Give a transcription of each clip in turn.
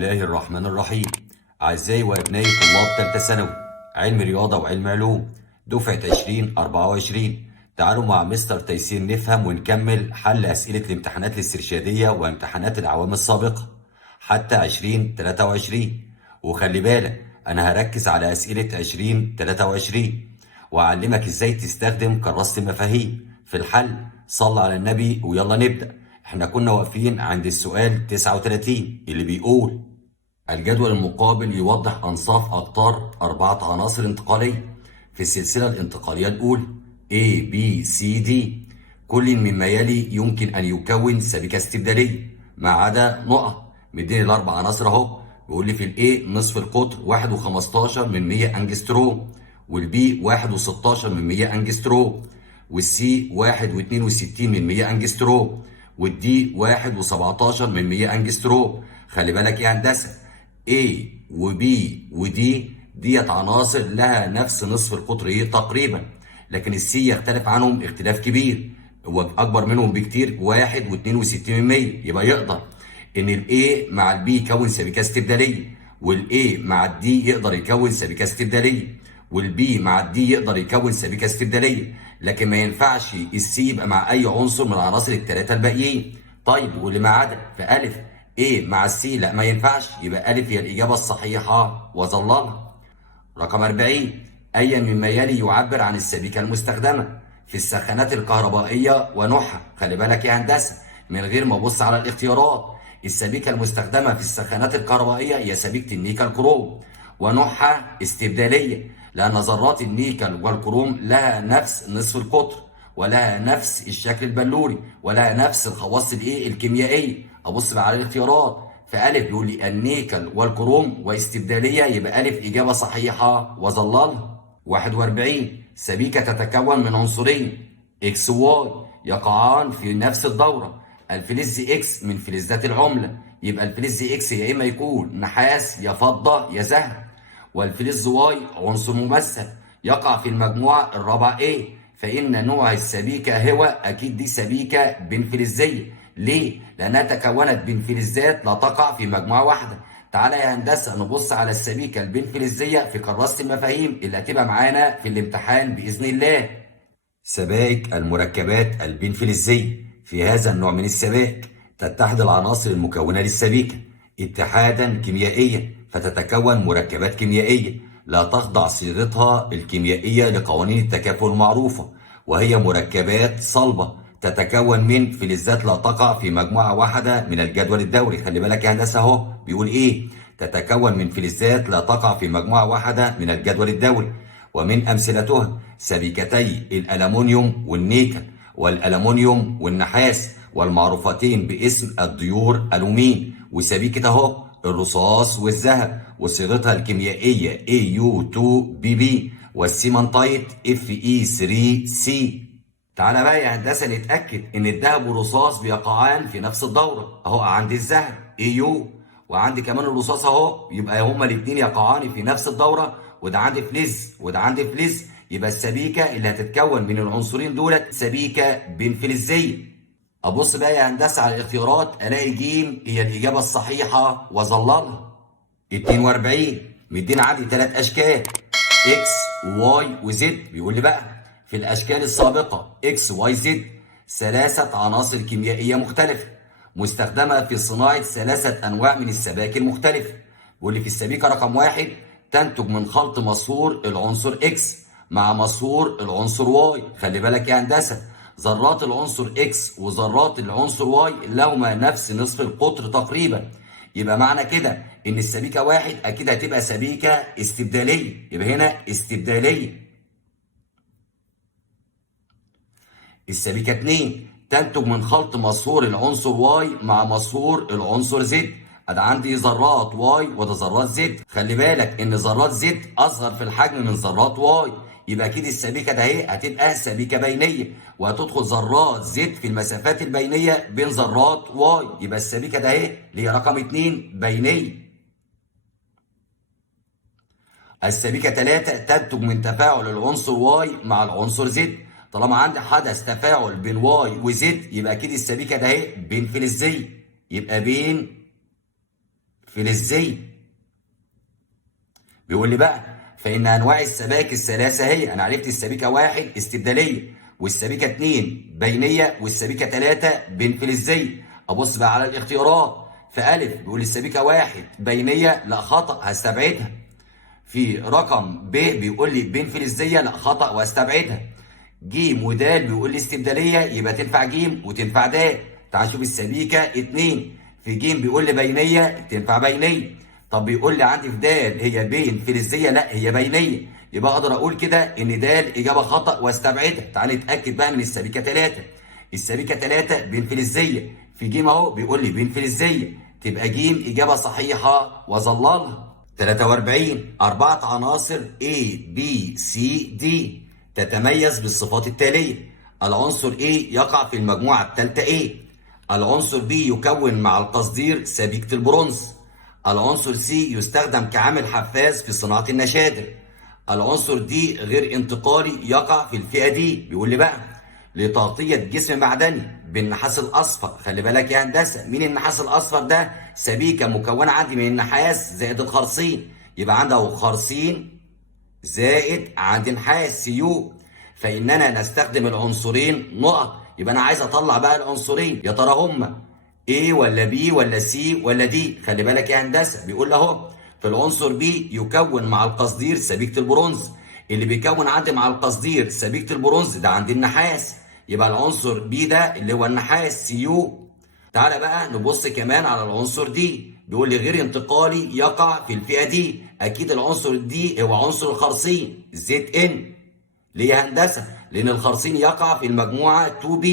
الله الرحمن الرحيم. أعزائي وأبنائي طلاب تالتة ثانوي علم رياضة وعلم علوم دفعة 2024، تعالوا مع مستر تيسير نفهم ونكمل حل أسئلة الامتحانات الاسترشادية وامتحانات الأعوام السابقة حتى 2023. وخلي بالك أنا هركز على أسئلة 2023 وأعلمك إزاي تستخدم كراسة المفاهيم في الحل. صلى على النبي ويلا نبدأ. احنا كنا واقفين عند السؤال 39 اللي بيقول: الجدول المقابل يوضح أنصاف أقطار 4 عناصر انتقالية في السلسلة الانتقالية الأولى A B C D. كل مما يلي يمكن أن يكون سبيكة استبدالية ما عدا نقط. مديني ال4 عناصر أهو. بيقول لي في الA نصف القطر 1.15 أنجستروم، والB 1.16 أنجستروم، والسي 1.62 أنجستروم، والدي 1.17 أنجستروم. خلي بالك يا هندسة، A و B و D ديت عناصر لها نفس نصف القطر تقريبا، لكن السي يختلف عنهم اختلاف كبير، هو أكبر منهم بكتير 1.62%. يبقى يقدر إن ال A مع ال B يكون سبيكة استبدالية، وال A مع ال D يقدر يكون سبيكة استبدالية، والبي مع الدي يقدر يكون سبيكة استبدالية، لكن ما ينفعش السي يبقى مع أي عنصر من العناصر الثلاثة الباقيين. طيب واللي ما عدا فألف A مع السي لا ما ينفعش، يبقى ألف هي الإجابة الصحيحة وظللها. رقم 40: أيا مما يلي يعبر عن السبيكة المستخدمة في السخانات الكهربائية ونوعها. خلي بالك يا هندسة من غير ما أبص على الاختيارات، السبيكة المستخدمة في السخانات الكهربائية هي سبيكة النيكل كروم، ونوعها استبدالية لأن ذرات النيكل والكروم لها نفس نصف القطر، ولها نفس الشكل البلوري، ولها نفس الخواص الكيميائية. أبص بقى على الاختيارات، فألف بيقول لي النيكل والكروم واستبدالية، يبقى ألف إجابة صحيحة وظللها. 41: سبيكة تتكون من عنصرين إكس وواي يقعان في نفس الدورة. الفلز إكس من فلزات العملة، يبقى الفلز إكس يا إما يكون نحاس يا فضة يا ذهب، والفلز واي عنصر ممثل يقع في المجموعة الرابعة A، فإن نوع السبيكة هو أكيد دي سبيكة بنفلزية. ليه؟ لأنها تكونت بنفلزات لا تقع في مجموعة واحدة. تعالى يا هندسة نبص على السبيكة البنفلزية في كراسة المفاهيم اللي هتبقى معانا في الامتحان بإذن الله. سبائك المركبات البنفلزية: في هذا النوع من السبائك تتحد العناصر المكونة للسبيكة اتحادا كيميائيا فتتكون مركبات كيميائية لا تخضع صيغتها الكيميائية لقوانين التكافؤ المعروفة، وهي مركبات صلبة تتكون من فلزات لا تقع في مجموعة واحدة من الجدول الدوري. خلي بالك يا هندسة اهو بيقول ايه؟ تتكون من فلزات لا تقع في مجموعة واحدة من الجدول الدوري، ومن أمثلتها سبيكتي الألمنيوم والنيكل، والألمنيوم والنحاس، والمعروفتين باسم الديور ألومين، وسبيكة اهو الرصاص والذهب وصيغتها الكيميائية AU2BB، والسيمنتايت Fe3C. تعالى بقى يا هندسة نتأكد إن الذهب والرصاص بيقعان في نفس الدورة. أهو عندي الذهب AU، وعندي كمان الرصاص أهو، يبقى هما الاتنين يقعان في نفس الدورة، وده عندي فلز وده عندي فلز، يبقى السبيكة اللي هتتكون من العنصرين دولت سبيكة بنفلزية. أبص بقى يا هندسة على الاختيارات ألاقي جيم هي الإجابة الصحيحة وظللها. 42: مدينا عندي 3 أشكال إكس وواي وزد. بيقول لي بقى في الأشكال السابقة إكس واي زد 3 عناصر كيميائية مختلفة مستخدمة في صناعة 3 أنواع من السبائك المختلفة. بيقول لي في السبيكة رقم 1 تنتج من خلط مسحور العنصر إكس مع مسحور العنصر واي. خلي بالك يا هندسة ذرات العنصر إكس وذرات العنصر واي لهما نفس نصف القطر تقريبا، يبقى معنى كده إن السبيكة 1 أكيد هتبقى سبيكة استبدالية، يبقى هنا استبدالية. السبيكة 2 تنتج من خلط مسحور العنصر واي مع مسحور العنصر زد. أنا عندي ذرات واي وده ذرات زد، خلي بالك إن ذرات زد أصغر في الحجم من ذرات واي، يبقى أكيد السبيكة ده هي هتبقى سبيكة بينية، وهتدخل ذرات زد في المسافات البينية بين ذرات واي، يبقى السبيكة ده هي اللي هي رقم 2 بينية. السبيكة 3 تنتج من تفاعل العنصر واي مع العنصر زد. طالما عندي حدث تفاعل بين واي وزد يبقى اكيد السبيكة ده اهي بين فلزية، يبقى بين فلزية. بيقول لي بقى فإن أنواع السبائك الثلاثة هي، أنا عرفت السبيكة 1 استبدالية، والسبيكة 2 بينية، والسبيكة 3 بنفلزية. أبص بقى على الاختيارات. في ألف بيقول لي السبيكة 1 بينية، لا خطأ هستبعدها. في رقم ب بيقول لي بنفلزية، لا خطأ وهستبعدها. ج ودال بيقول لي استبدالية، يبقى تنفع ج وتنفع د. تعال نشوف السبيكة 2. في ج بيقول لي بينية، تنفع بينية. طب بيقول لي عندي في د هي بين فلزية، لا هي بينية، يبقى اقدر اقول كده ان د اجابة خطأ واستبعدها. تعال نتأكد بقى من السبيكة 3. السبيكة 3 بين فلزية، في ج اهو بيقول لي بين فلزية، تبقى ج اجابة صحيحة واظللها. 43 4 عناصر A B C D تتميز بالصفات التالية. العنصر A يقع في المجموعة الثالثة A. العنصر B يكون مع القصدير سبيكة البرونز. العنصر C يستخدم كعامل حفاز في صناعة النشادر. العنصر D غير انتقالي، يقع في الفئة دي. بيقول لي بقى لتغطية جسم معدني بالنحاس الأصفر. خلي بالك يا هندسة، مين النحاس الأصفر ده؟ سبيكة مكونة عندي من النحاس زائد الخرسين، يبقى عندي اهو خرسين زائد عندي نحاس سيو. فإننا نستخدم العنصرين نقط. يبقى أنا عايز أطلع بقى العنصرين، يا ترى هما A ولا B ولا C ولا D؟ خلي بالك يا هندسة، بيقول لي أهو في العنصر B يكون مع القصدير سبيكة البرونز. اللي بيكون عندي مع القصدير سبيكة البرونز ده عندي النحاس، يبقى العنصر B ده اللي هو النحاس سيو. تعالى بقى نبص كمان على العنصر دي. بيقول لي غير انتقالي، يقع في الفئة دي. أكيد العنصر دي هو عنصر الخرسين زد ان. ليه يا هندسة؟ لأن الخرسين يقع في المجموعة 2B،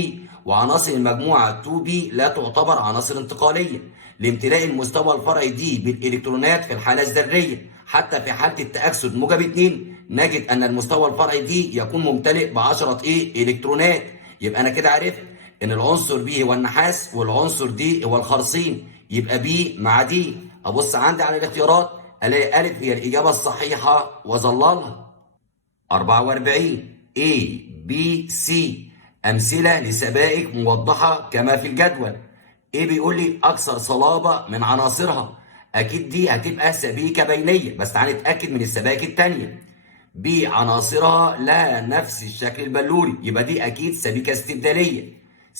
وعناصر المجموعة 2B لا تعتبر عناصر انتقالية لامتلاء المستوى الفرعي دي بالإلكترونات في الحالة الذرية. حتى في حالة التأكسد موجب 2 نجد أن المستوى الفرعي دي يكون ممتلئ ب10 إلكترونات. يبقى أنا كده عرفت ان العنصر B هو النحاس والعنصر D هو الخرسين، يبقى B مع D. ابص عندي على الاختيارات الاقي الف هي الاجابه الصحيحه واظللها. 44 A B C امثله لسبائك موضحه كما في الجدول. A بيقول لي اكثر صلابه من عناصرها، اكيد دي هتبقى سبيكه بينيه، بس تعالى نتاكد من السبائك الثانيه. B عناصرها لها نفس الشكل البلوري، يبقى دي اكيد سبيكه استبداليه.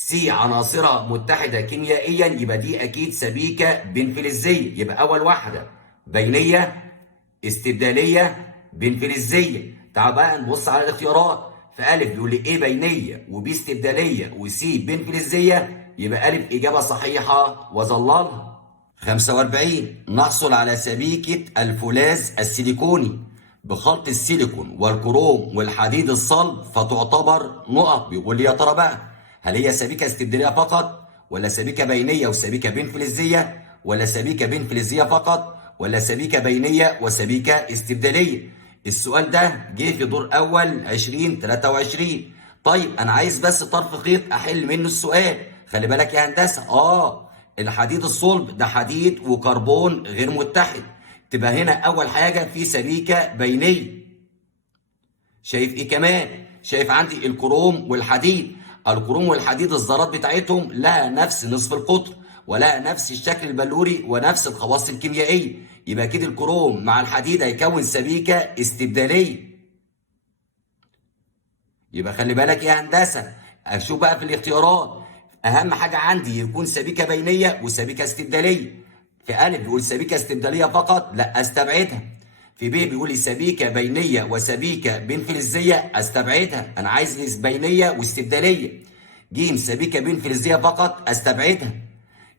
C عناصرها متحدة كيميائيا، يبقى دي أكيد سبيكة بنفلزية. يبقى أول واحدة بينية استبدالية بنفلزية. تعال بقى نبص على الاختيارات. في ألف بيقول لي A بينية وB استبدالية وC بنفلزية، يبقى ألف إجابة صحيحة وظللها. 45 نحصل على سبيكة الفولاذ السيليكوني بخلط السيليكون والكروم والحديد الصلب فتعتبر نقط. بيقول لي يا ترى بقى هل هي سبيكة استبدالية فقط، ولا سبيكة بينية وسبيكة بنفلزية، ولا سبيكة بنفلزية فقط، ولا سبيكة بينية وسبيكة استبدالية؟ السؤال ده جه في دور أول 2023. طيب أنا عايز بس طرف خيط أحل منه السؤال. خلي بالك يا هندسة، الحديد الصلب ده حديد وكربون غير متحد، تبقى هنا أول حاجة في سبيكة بينية. شايف إيه كمان؟ شايف عندي الكروم والحديد. الكروم والحديد الذرات بتاعتهم لها نفس نصف القطر، ولها نفس الشكل البلوري ونفس الخواص الكيميائيه، يبقى كده الكروم مع الحديد هيكون سبيكه استبداليه. يبقى خلي بالك يا هندسه، اشوف بقى في الاختيارات اهم حاجه عندي يكون سبيكه بينيه وسبيكه استبداليه. في الف بيقول سبيكه استبداليه فقط، لا استبعدها. في ب بيقول لي سبيكه بينيه وسبيكه بنفلزيه، استبعدها، انا عايز بينيه واستبداليه. ج سبيكه بنفلزيه فقط، استبعدها.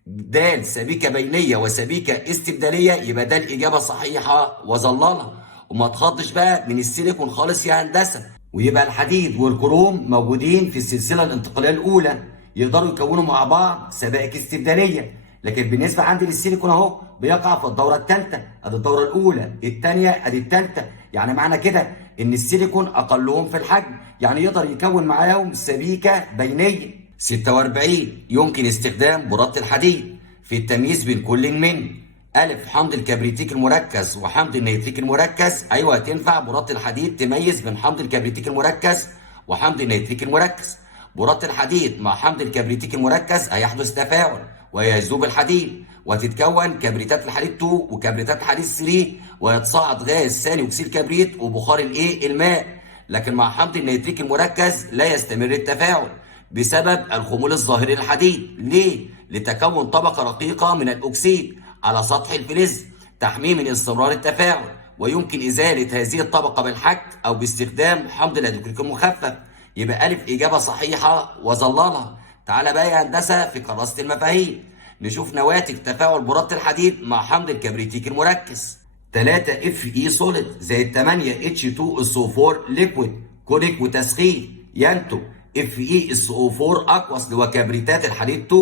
د سبيكه بينيه وسبيكه استبداليه، يبقى ده الاجابه صحيحه وظللها. وما تخضش بقى من السيليكون خالص يا هندسه، ويبقى الحديد والكروم موجودين في السلسله الانتقاليه الاولى، يقدروا يكونوا مع بعض سبائك استبداليه. لكن بالنسبه عندي للسيليكون اهو بيقع في الدوره الثالثه، ادي الدوره الاولى، الثانيه، ادي الثالثه. يعني معنى كده ان السيليكون اقلهم في الحجم، يعني يقدر يكون معاهم سبيكه بينيه. 46 يمكن استخدام برادة الحديد في التمييز بين كل من ألف حمض الكبريتيك المركز وحمض النيتريك المركز. أيوه تنفع برادة الحديد تميز بين حمض الكبريتيك المركز وحمض النيتريك المركز. برادة الحديد مع حمض الكبريتيك المركز هيحدث تفاعل، ويذوب الحديد، وتتكون كبريتات الحديد 2 وكبريتات الحديد 3، ويتصاعد غاز ثاني اكسيد الكبريت وبخار الماء. لكن مع حمض النيتريك المركز لا يستمر التفاعل بسبب الخمول الظاهري للحديد. ليه؟ لتكون طبقه رقيقه من الاكسيد على سطح الفلز تحميه من استمرار التفاعل، ويمكن ازاله هذه الطبقه بالحك او باستخدام حمض النيتريك المخفف. يبقى الف اجابه صحيحه وظللها. تعالى بقى يا هندسه في كراسه المفاهيم نشوف نواتج تفاعل برادة الحديد مع حمض الكبريتيك المركز. 3 اف اي سوليد زائد 8 اتش 2 اس او 4 ليكويد كونيك وتسخين ينتج اف اي اس او 4 اكوس اللي هو كبريتات الحديد 2،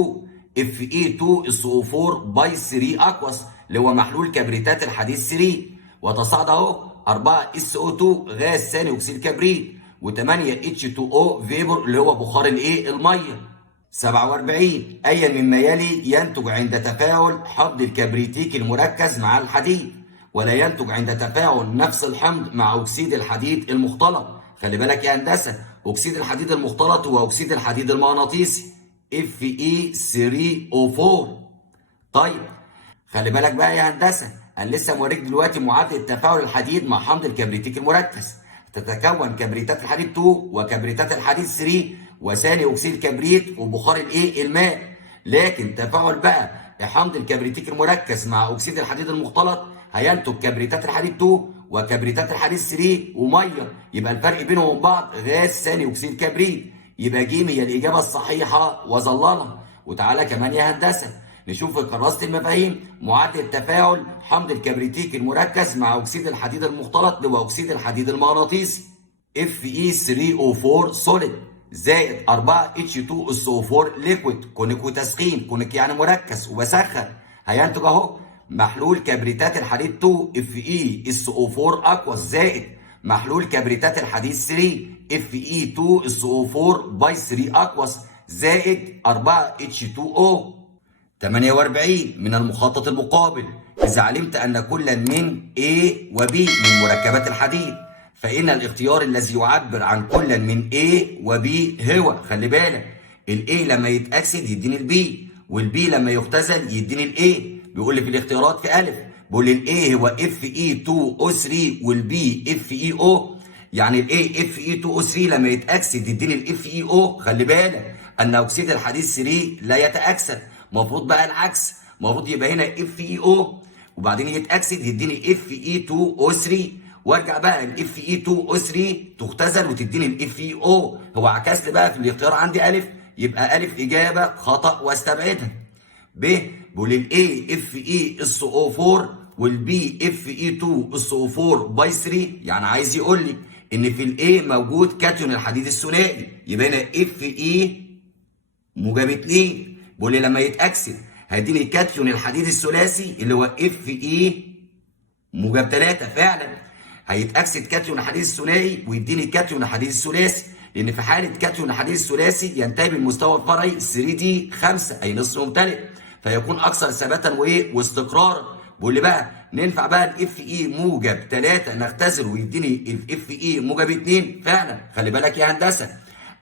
اف اي 2 اس او 4 باي 3 اكوس اللي هو محلول كبريتات الحديد 3، وتصاعد اهو 4 اس او 2 غاز ثاني اكسيد الكبريت و8 اتش 2 او فيبر اللي هو بخار الميه. 47 ايا مما يلي ينتج عند تفاعل حمض الكبريتيك المركز مع الحديد ولا ينتج عند تفاعل نفس الحمض مع اكسيد الحديد المختلط. خلي بالك يا هندسه، اكسيد الحديد المختلط هو اكسيد الحديد المغناطيسي Fe3O4. طيب خلي بالك بقى يا هندسه، انا لسه موريك دلوقتي معادله تفاعل الحديد مع حمض الكبريتيك المركز. تتكون كبريتات الحديد 2 وكبريتات الحديد 3 وثاني اكسيد الكبريت وبخار الماء. لكن تفاعل بقى حمض الكبريتيك المركز مع اكسيد الحديد المختلط هينتج كبريتات الحديد 2 وكبريتات الحديد 3 وميه، يبقى الفرق بينهم وبين بعض غاز ثاني اكسيد الكبريت. يبقى ج هي الاجابه الصحيحه وظللها. وتعالى كمان يا هندسه نشوف في كراسه المفاهيم معادله تفاعل حمض الكبريتيك المركز مع اكسيد الحديد المختلط اللي هو اكسيد الحديد المغناطيسي Fe3O4 سوليد زائد 4 H2SO4 ليكويد كونيك وتسخين، كونيك يعني مركز وبسخن، هينتج اهو محلول كبريتات الحديد 2 FeSO4 اكوس زائد محلول كبريتات الحديد 3 Fe2SO4 باي 3 اكوس زائد 4 H2O. 48 من المخطط المقابل إذا علمت أن كل من A و B من مركبات الحديد فإن الاختيار الذي يعبر عن كل من A و B هو، خلي بالك، ال A لما يتأكسد يديني ال B وال B لما يختزل يديني ال A. بيقول لي في الاختيارات في ألف بيقول لي ال A هو Fe2O3 وال B FeO، يعني ال A Fe2O3 لما يتأكسد يديني ال FeO. خلي بالك أن أكسيد الحديد 3 لا يتأكسد، المفروض بقى العكس، المفروض يبقى هنا FeO وبعدين يتأكسد يديني Fe2O3 وارجع بقى ال Fe2O3 تختزل وتديني ال FeO. هو عكس لي بقى في الاختيار عندي ألف، يبقى ألف إجابة خطأ واستبعدها. ب بيقول ال A FeSO4 وال B FeSO4 باي 3، يعني عايز يقول لي إن في ال A موجود كاتيون الحديد الثنائي، يبقى هنا Fe موجب 2. بيقول لي لما يتأكسد هيديني كاتيون الحديد الثلاثي اللي هو Fe موجب 3. فعلا هيتأكسد كاتيون الحديد الثنائي ويديني كاتيون الحديد الثلاثي، لأن في حالة كاتيون الحديد الثلاثي ينتهي بالمستوى الفرعي 3D 5 أي نصف ممتلئ، فيكون أكثر ثباتا واستقرارا. بيقول لي بقى ننفع بقى ال Fe موجب 3 نختزل ويديني ال Fe موجب 2. فعلا خلي بالك يا هندسة،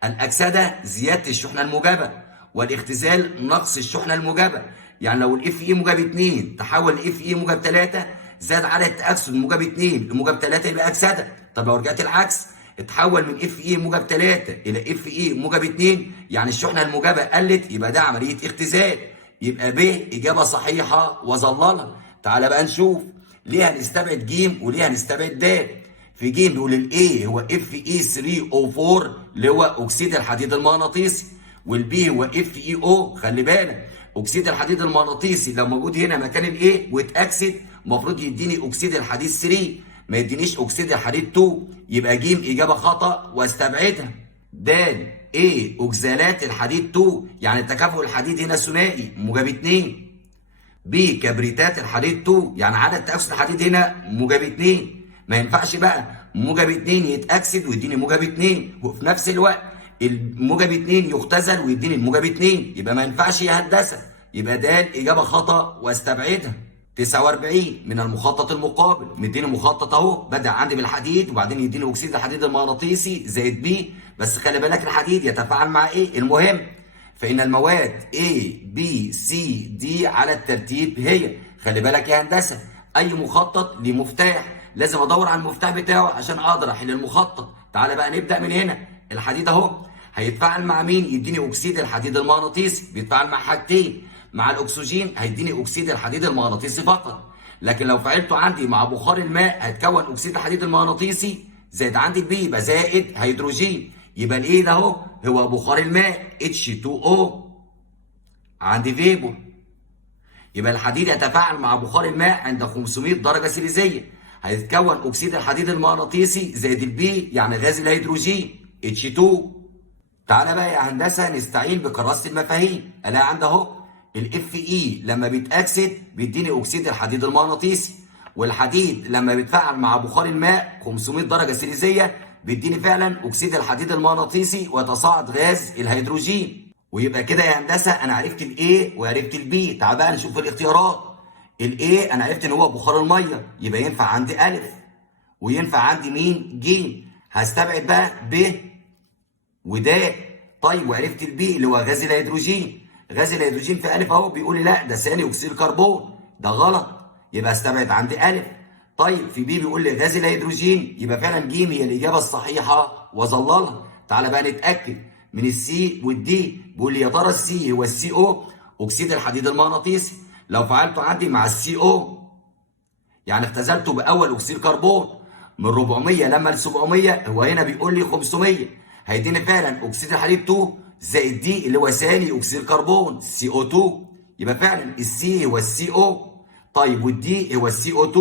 الأكسدة زيادة الشحنة الموجبة والاختزال نقص الشحنة الموجبة، يعني لو ال Fe موجب 2 تحول ل Fe موجب 3 زاد عدد التأكسد موجب 2 لموجب 3 يبقى أكسدة. طب لو رجعت العكس اتحول من Fe موجب 3 إلى Fe موجب 2 يعني الشحنة الموجبة قلت، يبقى ده عملية اختزال. يبقى ب إجابة صحيحة وظللها. تعالى بقى نشوف ليه هنستبعد ج وليه هنستبعد د. في ج بيقول ال A هو Fe3O4 اللي هو أكسيد الحديد المغناطيسي، والبي هو FeO. خلي بالك أكسيد الحديد المغناطيسي لو موجود هنا مكان ال A واتأكسد المفروض يديني أكسيد الحديد 3 ما يدينيش أكسيد الحديد 2، يبقى ج إجابة خطأ واستبعدها. د A أكسالات الحديد 2 يعني تكافؤ الحديد هنا ثنائي موجب 2. ب كبريتات الحديد 2 يعني عدد تأكسد الحديد هنا موجب 2. ما ينفعش بقى موجب 2 يتأكسد ويديني موجب 2 وفي نفس الوقت الموجب 2 يختزل ويديني الموجب 2، يبقى ما ينفعش يا هندسه. يبقى ده اجابه خطا واستبعدها. 49 من المخطط المقابل مديني مخطط اهو بدا عندي بالحديد وبعدين يديني اكسيد الحديد المغناطيسي زائد بي، بس خلي بالك الحديد يتفاعل مع ايه؟ المهم فإن المواد A B C D على الترتيب هي. خلي بالك يا هندسة، أي مخطط ليه مفتاح، لازم أدور على المفتاح بتاعه عشان أقدر أحل المخطط. تعالى بقى نبدأ من هنا. الحديد أهو هيتفاعل مع مين؟ يديني أكسيد الحديد المغناطيسي، بيتفاعل مع حاجتين. مع الأكسجين هيديني أكسيد الحديد المغناطيسي فقط. لكن لو فعلته عندي مع بخار الماء هيتكون أكسيد الحديد المغناطيسي زائد عندي البي يبقى زائد هيدروجين. يبقى الايه ده اهو هو بخار الماء H2O عندي فيبور. يبقى الحديد يتفاعل مع بخار الماء عند 500 درجة سيليزية، هيتكون أكسيد الحديد المغناطيسي زائد البي يعني غاز الهيدروجين H2. تعالى بقى يا هندسة نستعين بكراسة المفاهيم. الاقي عندي اهو الاف اي لما بيتأكسد بيديني أكسيد الحديد المغناطيسي، والحديد لما بيتفاعل مع بخار الماء 500 درجة سيليزية بيديني فعلا أكسيد الحديد المغناطيسي ويتصاعد غاز الهيدروجين. ويبقى كده يا هندسة أنا عرفت الإيه وعرفت البي. تعال بقى نشوف الاختيارات. الإيه أنا عرفت إن هو بخار المية، يبقى ينفع عندي ألف، وينفع عندي مين؟ ج. هستبعد بقى ب وده. طيب وعرفت البي اللي هو غاز الهيدروجين. غاز الهيدروجين في ألف أهو بيقول لي لا ده ثاني أكسيد الكربون، ده غلط، يبقى استبعد عندي ألف. طيب في بي بيقول لي غاز الهيدروجين، يبقى فعلا ج هي الإجابة الصحيحة وظللها. تعالى بقى نتأكد من السي والدي. بيقول لي يا ترى السي هو السي او أكسيد الحديد المغناطيسي. لو فعلته عندي مع السي او يعني اختزلته بأول أكسيد كربون من 400 لما ل 700، هو هنا بيقول لي 500، هيديني فعلا أكسيد الحديد 2 زائد دي اللي هو ثاني أكسيد الكربون CO2. يبقى فعلا السي هو السي او. طيب والدي هو السي او 2،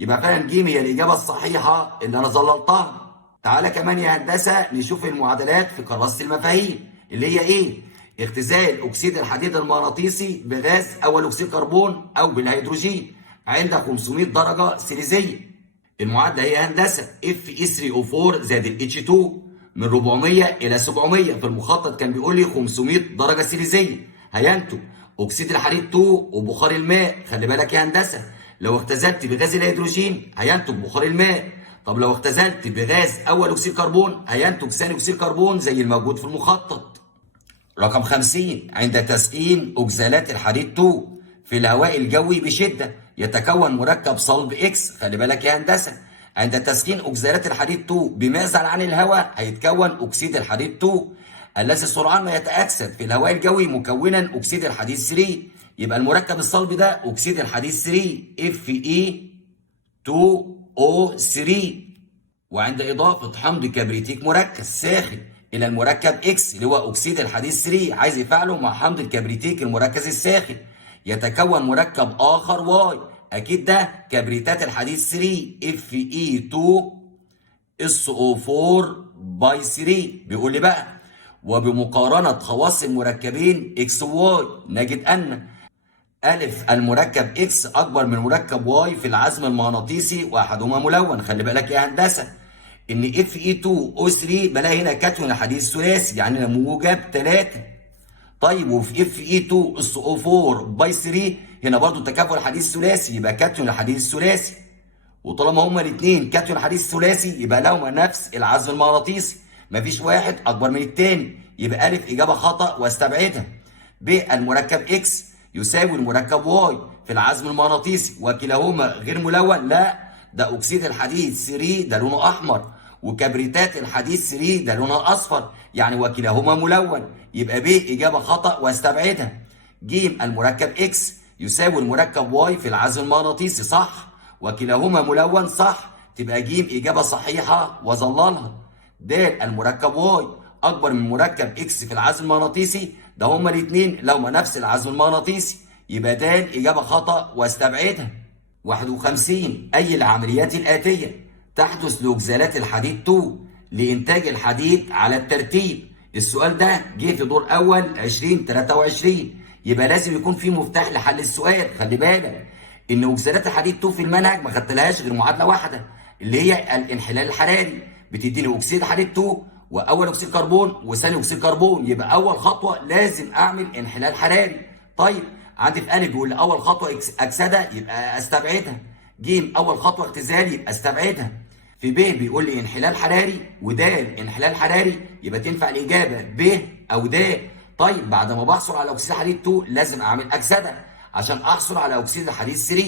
يبقى فعلا ج هي الإجابة الصحيحة اللي أنا ظللتها. تعالى كمان يا هندسة نشوف المعادلات في كراسة المفاهيم اللي هي إيه؟ اختزال أكسيد الحديد المغناطيسي بغاز أول أكسيد كربون أو بالهيدروجين عند 500 درجة سيليزية. المعادلة هي هندسة Fe3O4 زائد ال H2 من 400 إلى 700. في المخطط كان بيقول لي 500 درجة سيليزية، هينتج أكسيد الحديد 2 وبخار الماء. خلي بالك يا هندسة، لو اختزلت بغاز الهيدروجين هينتج بخار الماء. طب لو اختزلت بغاز أول أكسيد كربون هينتج ثاني أكسيد كربون زي الموجود في المخطط. رقم 50 عند تسخين أكسالات الحديد 2 في الهواء الجوي بشدة يتكون مركب صلب إكس. خلي بالك يا هندسة، عند تسخين أكسالات الحديد 2 بما يزعل عن الهواء هيتكون أكسيد الحديد 2 الذي سرعان ما يتأكسد في الهواء الجوي مكونا أكسيد الحديد 3. يبقى المركب الصلب ده أكسيد الحديد 3 Fe2O3. وعند إضافة حمض كبريتيك مركز ساخن إلى المركب إكس اللي هو أكسيد الحديد 3 عايز يفعله مع حمض الكبريتيك المركز الساخن يتكون مركب آخر واي. أكيد ده كبريتات الحديد 3 Fe2SO4 بيقول لي بقى وبمقارنة خواص المركبين إكس وواي نجد أن ألف المركب إكس أكبر من مركب واي في العزم المغناطيسي وأحدهما ملون. خلي بالك يا هندسة إن Fe2O3 بلاقي هنا كاتيون الحديد الثلاثي يعني موجب 3. طيب وفي Fe2SO4 هنا برضو تكافؤ الحديد الثلاثي يبقى كاتيون الحديد الثلاثي. وطالما هما الاثنين كاتيون الحديد الثلاثي يبقى لهما نفس العزم المغناطيسي، مفيش واحد أكبر من الثاني، يبقى ألف إجابة خطأ واستبعدها. ب المركب إكس يساوي المركب واي في العزم المغناطيسي وكلاهما غير ملون. لا ده أكسيد الحديد 3 ده لونه أحمر وكبريتات الحديد 3 ده لونها أصفر يعني وكلاهما ملون، يبقى ب إجابة خطأ واستبعدها. ج المركب إكس يساوي المركب واي في العزم المغناطيسي صح وكلاهما ملون صح، تبقى ج إجابة صحيحة وظللها. د المركب واي أكبر من مركب إكس في العزم المغناطيسي، ده هما الاثنين لهما نفس العزم المغناطيسي، يبقى د إجابة خطأ واستبعدها. 51 أي العمليات الآتية تحدث لأكسالات الحديد 2 لإنتاج الحديد على الترتيب؟ السؤال ده جه في دور أول 2023، يبقى لازم يكون في مفتاح لحل السؤال. خلي بالك إن أكسالات الحديد 2 في المنهج ما خدتلهاش غير معادلة واحدة اللي هي الانحلال الحراري، بتديني أكسيد حديد 2 وأول أكسيد كربون وثاني أكسيد كربون، يبقى أول خطوة لازم أعمل انحلال حراري. طيب عندي في ألف بيقول لي أول خطوة أكسدة يبقى أستبعدها. ج أول خطوة اختزال يبقى أستبعدها. في ب بيقول لي انحلال حراري ود انحلال حراري، يبقى تنفع الإجابة ب أو د. طيب بعد ما بحصل على اكسيد الحديد 2 لازم اعمل اكسده عشان احصل على اكسيد الحديد 3،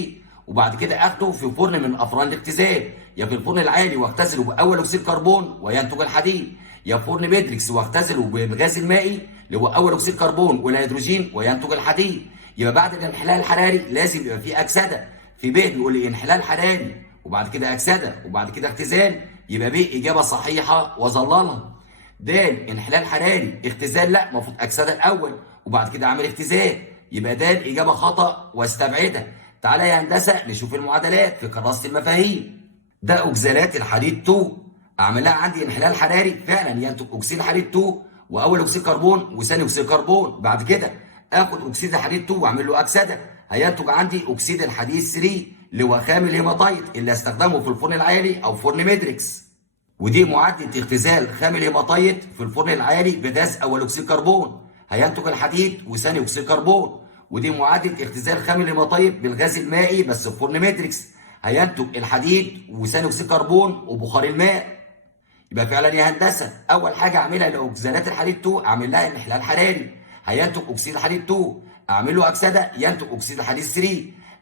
وبعد كده اخده في فرن من افران الاختزال، يا في الفرن العالي واختزله باول اكسيد كربون وينتج الحديد، يا في فرن ميدريكس واختزله بالغاز المائي اللي هو اول اكسيد كربون والهيدروجين وينتج الحديد. يبقى بعد الانحلال الحراري لازم يبقى في اكسده. في ب بيقول لي انحلال حراري وبعد كده اكسده وبعد كده اختزال، يبقى ب اجابه صحيحه وظللها. د انحلال حراري اختزال لا، المفروض اكسده الاول وبعد كده اعمل اختزال، يبقى د اجابه خطا واستبعدها. تعالى يا هندسه نشوف المعادلات في كراسه المفاهيم. ده اكسالات الحديد 2 اعملها عندي انحلال حراري فعلا ينتج اكسيد الحديد 2 واول اكسيد كربون وثاني اكسيد كربون، بعد كده اخد اكسيد الحديد 2 واعمل له اكسده هينتج عندي اكسيد الحديد 3 اللي هو خام الهيماتايت اللي هستخدمه في الفرن العالي او فرن ميدريكس. ودي معادله اختزال خام الهيماتايت في الفرن العالي بغاز اول اكسيد كربون هينتج الحديد وثاني اكسيد كربون. ودي معادله اختزال خام الهيماتايت بالغاز المائي بس في فرن ميدريكس هينتج الحديد وثاني اكسيد كربون وبخار الماء. يبقى فعلا يا هندسه اول حاجه اعملها لاكسالات الحديد 2 اعمل لها انحلال حراري هينتج اكسيد الحديد 2، اعمل له اكسده ينتج اكسيد الحديد 3،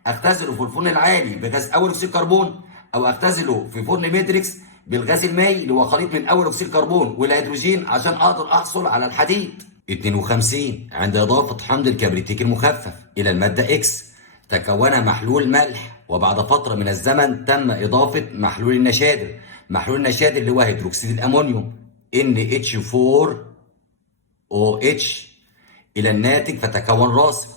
اختزله في الفرن العالي بغاز اول اكسيد كربون او اختزله في فرن ميدريكس بالغاز المائي اللي هو خليط من اول اكسيد كربون والهيدروجين عشان اقدر احصل على الحديد. 52 عند اضافه حمض الكبريتيك المخفف الى الماده اكس تكون محلول ملح، وبعد فتره من الزمن تم اضافه محلول النشادر. محلول النشادر اللي هو هيدروكسيد الامونيوم NH4OH الى الناتج فتكون راصب.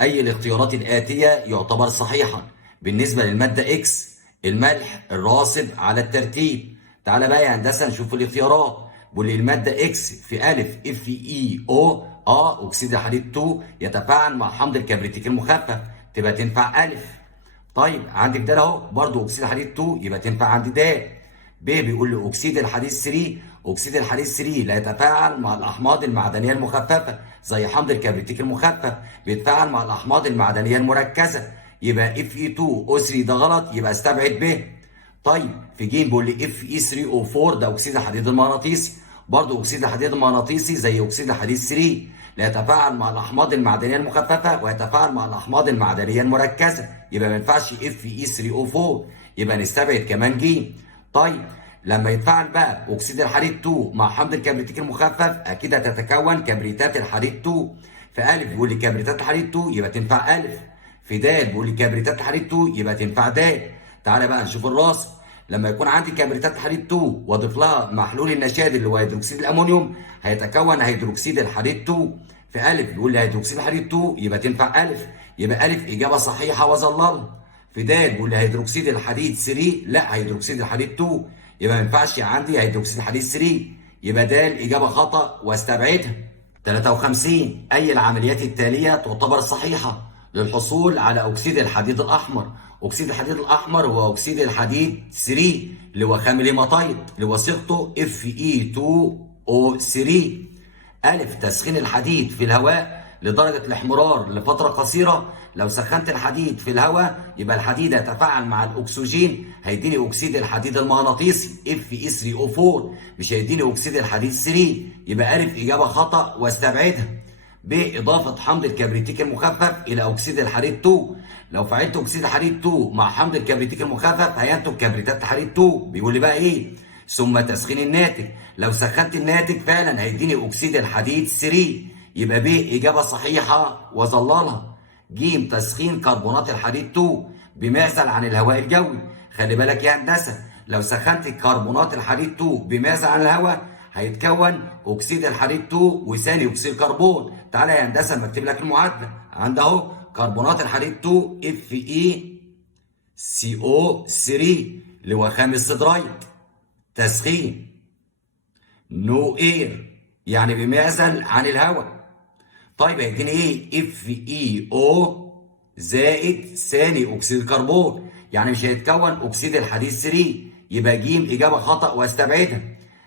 اي الاختيارات الاتيه يعتبر صحيحا بالنسبه للماده اكس؟ الملح الراصب على الترتيب. تعالى بقى يا هندسه نشوف الاختيارات. بيقول لي الماده اكس في الف FeO اكسيد الحديد 2 يتفاعل مع حمض الكبريتيك المخفف تبقى تنفع الف. طيب عندك ده اهو برضه اكسيد الحديد 2 يبقى تنفع عندي ده. ب بيقول لي اكسيد الحديد 3، اكسيد الحديد 3 لا يتفاعل مع الاحماض المعدنيه المخففه زي حمض الكبريتيك المخفف، بيتفاعل مع الاحماض المعدنيه المركزه، يبقى Fe2O3 ده غلط يبقى استبعد ب. طيب في ج بيقول لي Fe3O4 ده اكسيد الحديد المغناطيسي، برضه اكسيد الحديد المغناطيسي زي اكسيد الحديد 3 لا يتفاعل مع الاحماض المعدنيه المخففه ويتفاعل مع الاحماض المعدنيه المركزه، يبقى ما ينفعش Fe3O4 يبقى نستبعد كمان ج. طيب لما يتفاعل بقى اكسيد الحديد 2 مع حمض الكبريتيك المخفف اكيد هتتكون كبريتات الحديد 2. في ا بيقول لي كبريتات الحديد 2 يبقى تنفع ا. في د بيقول لي كبريتات الحديد 2 يبقى تنفع د. تعالى بقى نشوف الراس. لما يكون عندي كبريتات الحديد 2 واضيف لها محلول النشادر اللي هو هيدروكسيد الامونيوم هيتكون هيدروكسيد الحديد 2. في ا بيقول لي هيدروكسيد الحديد 2 يبقى تنفع ا، يبقى ا اجابه صحيحه وظللها. في د بيقول لي هيدروكسيد الحديد 3 لا هيدروكسيد الحديد 2 يبقى ما ينفعش عندي هيدروكسيد الحديد 3 يبقى د الاجابه خطا واستبعدها. 53 اي العمليات التاليه تعتبر صحيحه للحصول على اكسيد الحديد الاحمر؟ اكسيد الحديد الاحمر هو اكسيد الحديد 3 اللي هو خام الهيماتايت اللي هو صيغته Fe2O3. الف تسخين الحديد في الهواء لدرجه الاحمرار لفتره قصيره. لو سخنت الحديد في الهواء يبقى الحديد هيتفاعل مع الاكسجين هيديني اكسيد الحديد المغناطيسي Fe3O4 مش هيديني اكسيد الحديد 3 يبقى الف اجابه خطا واستبعدها. ب اضافه حمض الكبريتيك المخفف الى اكسيد الحديد 2. لو فعلت اكسيد الحديد 2 مع حمض الكبريتيك المخفف هينتج كبريتات حديد 2. بيقول لي بقى ايه؟ ثم تسخين الناتج. لو سخنت الناتج فعلا هيديني اكسيد الحديد 3 يبقى ب اجابه صحيحه وظللها. ج تسخين كربونات الحديد 2 بمعزل عن الهواء الجوي. خلي بالك يا هندسه لو سخنت كربونات الحديد 2 بمعزل عن الهواء هيتكون اكسيد الحديد 2 وثاني اكسيد كربون. تعالى يا هندسه مكتب لك المعادله عند اهو كربونات الحديد 2 FeCO3 اللي هو خام الصدرايد. تسخين نو اير يعني بمعزل عن الهواء. طيب هيديني ايه؟ FeO زائد ثاني اكسيد الكربون يعني مش هيتكون اكسيد الحديد 3 يبقى ج اجابه خطا واستبعدها.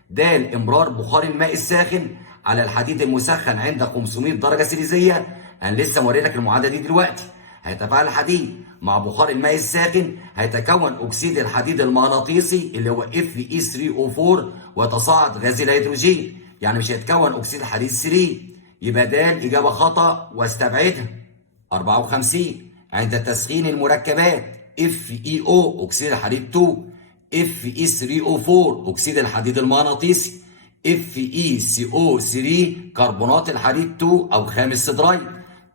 د امرار بخار الماء الساخن على الحديد المسخن عند 500 درجه سيليزيه. انا لسه موري لك المعادله دي دلوقتي. هيتفاعل الحديد مع بخار الماء الساخن هيتكون اكسيد الحديد المغناطيسي اللي هو Fe3O4 ويتصاعد غاز الهيدروجين يعني مش هيتكون اكسيد الحديد 3 يبقى د إجابة خطأ واستبعدها. 54 عند تسخين المركبات FeO أكسيد الحديد 2، Fe3O4 أكسيد الحديد المغناطيسي، FeCO3 كربونات الحديد 2 أو خامس صدرين،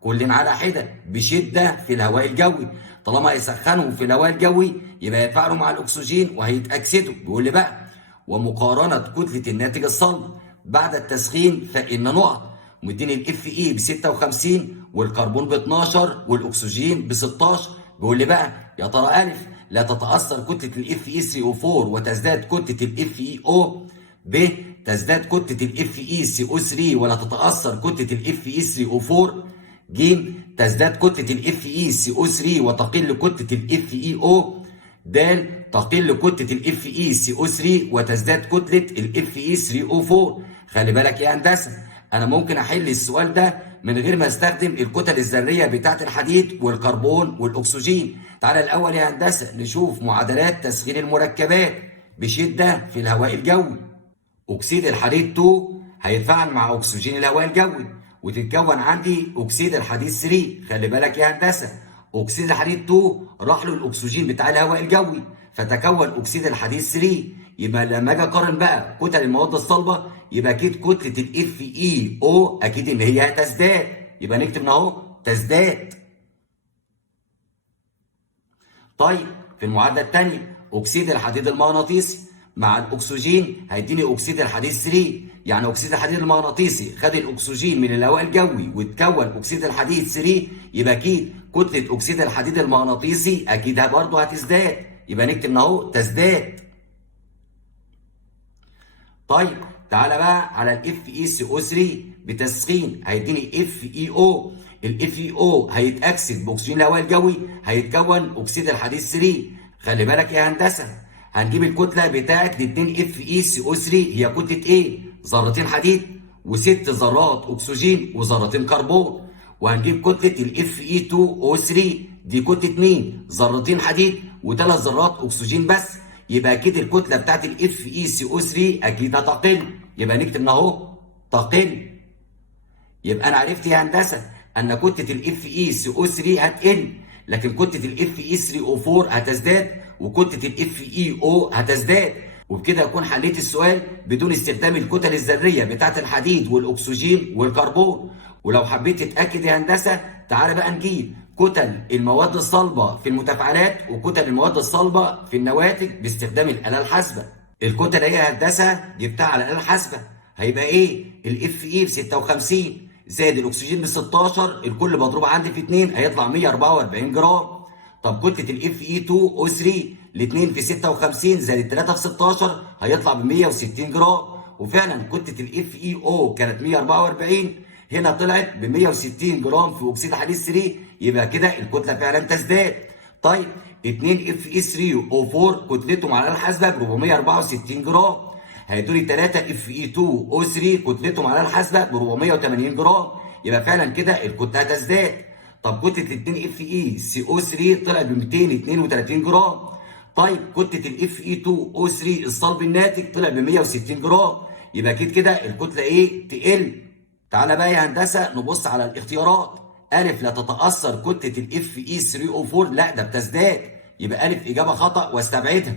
كل على حدة بشدة في الهواء الجوي. طالما يسخنوا في الهواء الجوي يبقى يتفاعلوا مع الأكسجين وهيتأكسدوا. بيقول لي بقى ومقارنة كتلة الناتج الصلب بعد التسخين فإن نقط، مديني الاف اي ب 56 والكربون ب 12 والاكسجين ب 16. بيقول لي بقى يا ترى الف لا تتاثر كتله الاف اي 3 او 4 وتزداد كتله الاف اي او، ب تزداد كتله الاف اي سي او 3 ولا تتاثر كتله الاف اي 3 او 4، ج تزداد كتله الاف اي سي او 3 وتقل كتله الاف اي او، د تقل كتله الاف اي سي او 3 وتزداد كتله الاف اي 3 او 4. خلي بالك يا هندسه انا ممكن احل السؤال ده من غير ما استخدم الكتل الذريه بتاعه الحديد والكربون والاكسجين. تعالى الاول يا هندسه نشوف معادلات تسخين المركبات بشده في الهواء الجوي. اكسيد الحديد 2 هيتفاعل مع اكسجين الهواء الجوي وتتكون عندي اكسيد الحديد 3. خلي بالك يا هندسه اكسيد الحديد 2 راح له الاكسجين بتاع الهواء الجوي فتكون اكسيد الحديد 3. يبقى لما اجي اقارن بقى كتل المواد الصلبه يبقى اكيد كتله الاف اي او اكيد ان هي هتزداد، يبقى نكتب هنا اهو تزداد. طيب في المعادله الثانيه اكسيد الحديد المغناطيسي مع الاكسجين هيديني اكسيد الحديد 3، يعني اكسيد الحديد المغناطيسي خد الاكسجين من الهواء الجوي وتكون اكسيد الحديد 3، يبقى اكيد كتله اكسيد الحديد المغناطيسي اكيد برضه هتزداد، يبقى نكتب هنا اهو تزداد. طيب تعالى بقى على الاف اي سي او 3 بتسخين هيديني اف اي او، الاف اي او هيتاكسد باكسجين الهواء الجوي هيتكون اكسيد الحديد 3. خلي بالك يا هندسه هنجيب الكتله بتاعه الاثنين اف اي سي او 3 هي كتله ايه؟ ذرتين حديد وست ذرات اكسجين وذرتين كربون، وهنجيب كتله الاف اي 2 او 3 دي كتله مين؟ ذرتين حديد وثلاث ذرات اكسجين بس، يبقى اكيد الكتله بتاعت الاف اي سي او 3 اكيد هتقل، يبقى نكتب هنا اهو تقل. يبقى انا عرفت يا هندسه ان كتله الاف اي سي او 3 هتقل، لكن كتله الاف اي 3 او 4 هتزداد وكتله الاف اي او هتزداد. وبكده اكون حليت السؤال بدون استخدام الكتل الذريه بتاعت الحديد والاكسجين والكربون. ولو حبيت تتاكد يا هندسه تعالى بقى نجيب كتل المواد الصلبه في المتفاعلات وكتل المواد الصلبه في النواتج باستخدام الاله الحاسبه. الكتل هي هندسه جبتها على الاله الحاسبه هيبقى ايه؟ الاف اي ب 56 زائد الاكسجين ب 16 الكل مضروب عندي في 2 هيطلع 144 جرام. طب كتله الاف اي 2 او 3 الاثنين في 56 زائد 3 في 16 هيطلع ب 160 جرام، وفعلا كتله الاف اي او كانت 144 هنا طلعت ب 160 جرام في اكسيد الحديد 3، يبقى كده الكتله فعلا تزداد. طيب 2 اف اي 3 او 4 كتلتهم على الحاسبه ب 464 جرام، هيدولي 3 اف اي 2 او 3 كتلتهم على الحاسبه ب 480 جرام، يبقى فعلا كده الكتله هتزداد. طب كتله 2 اف اي سي او 3 طلعت ب 232 جرام. طيب كتله الاف اي 2 او 3 الصلب الناتج طلع ب 160 جرام، يبقى اكيد كده الكتله ايه؟ تقل. تعالى بقى يا هندسه نبص على الاختيارات. الف لا تتاثر كتله الاف اي 3 او 4، لا ده بتزداد، يبقى الف اجابه خطا واستبعدها.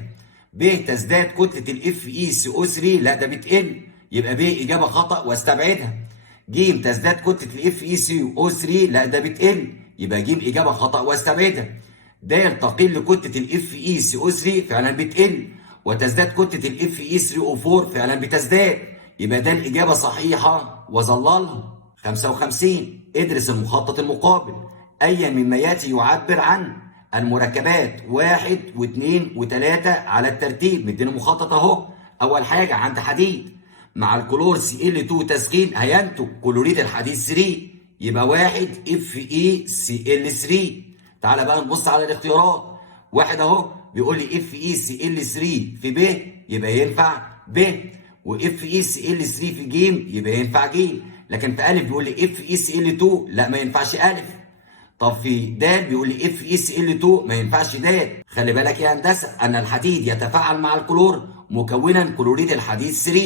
ب تزداد كتله الاف اي سي او 3، لا ده بتقل، يبقى ب اجابه خطا واستبعدها. ج تزداد كتله الاف اي سي او 3، لا ده بتقل، يبقى ج اجابه خطا واستبعدها. د تقل كتله الاف اي سي او 3 فعلا بتقل، وتزداد كتله الاف اي 3 او 4 فعلا بتزداد، يبقى ده الإجابة صحيحة وظللها. 55 ادرس المخطط المقابل. أيا مما يأتي يعبر عن المركبات 1 و2 و3 على الترتيب. مدينا مخطط أهو. أول حاجة عند حديد مع الكلور Cl2 تسخين هينتج كلوريد الحديد 3، يبقى 1 FeCl3. تعالى بقى نبص على الاختيارات. واحد أهو بيقول لي FeCl3 في ب، يبقى ينفع ب، واف اي سي ال 3 في ج يبقى ينفع ج، لكن في الف بيقول لي اف اي سي ال 2 لا ما ينفعش الف. طب في د بيقول لي اف اي سي ال 2 ما ينفعش د. خلي بالك يا هندسه ان الحديد يتفاعل مع الكلور مكونا كلوريد الحديد 3،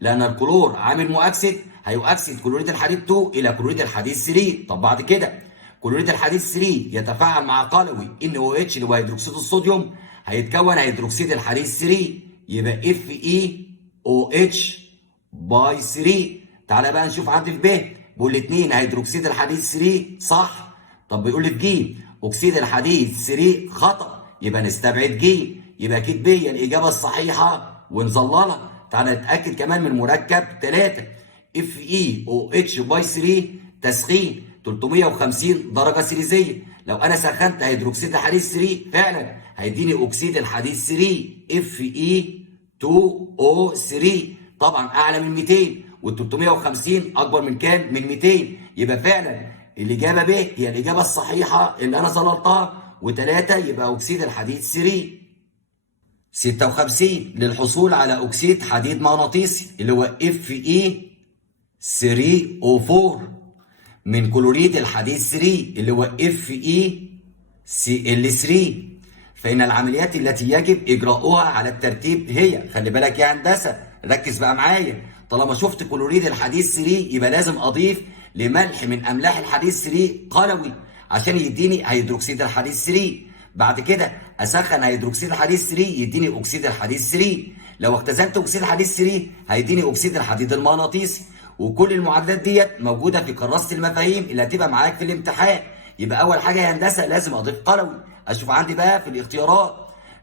لان الكلور عامل مؤكسد هيؤكسد كلوريد الحديد 2 الى كلوريد الحديد 3. طب بعد كده كلوريد الحديد 3 يتفاعل مع قلوي NaOH اللي هو هيدروكسيد الصوديوم، هيتكون هيدروكسيد الحديد 3 يبقى FeOH باي 3. تعالى بقى نشوف عندي في ب، بيقول لي 2 هيدروكسيد الحديد 3 صح. طب بيقول لي في ج اكسيد الحديد 3 خطأ، يبقى نستبعد ج، يبقى اكيد ب هي الاجابه الصحيحه ونظللها. تعالى نتاكد كمان من مركب 3 FeOH باي 3 تسخين 350 درجه سيليزيه. لو انا سخنت هيدروكسيد الحديد 3 فعلا هيديني اكسيد الحديد 3 Fe2O3 طبعا اعلى من 200، وال 350 اكبر من كام؟ من 200. يبقى فعلا الاجابه ب هي الاجابه الصحيحه اللي انا ظللتها، و3 يبقى اكسيد الحديد 3. 56 للحصول على اكسيد حديد مغناطيسي اللي هو Fe3O4 من كلوريد الحديد 3 اللي هو FeCl3، فإن العمليات التي يجب إجراؤها على الترتيب هي، خلي بالك يا هندسة ركز بقى معايا، طالما شفت كلوريد الحديد 3 يبقى لازم أضيف لملح من أملاح الحديد 3 قلوي عشان يديني هيدروكسيد الحديد 3. بعد كده أسخن هيدروكسيد الحديد 3 يديني أكسيد الحديد 3. لو اختزلت أكسيد الحديد 3 هيديني أكسيد الحديد المغناطيسي. وكل المعادلات ديت موجودة في كراسة المفاهيم اللي هتبقى معاك في الامتحان. يبقى أول حاجة يا هندسة لازم أضيف قلوي. اشوف عندي بقى في الاختيارات،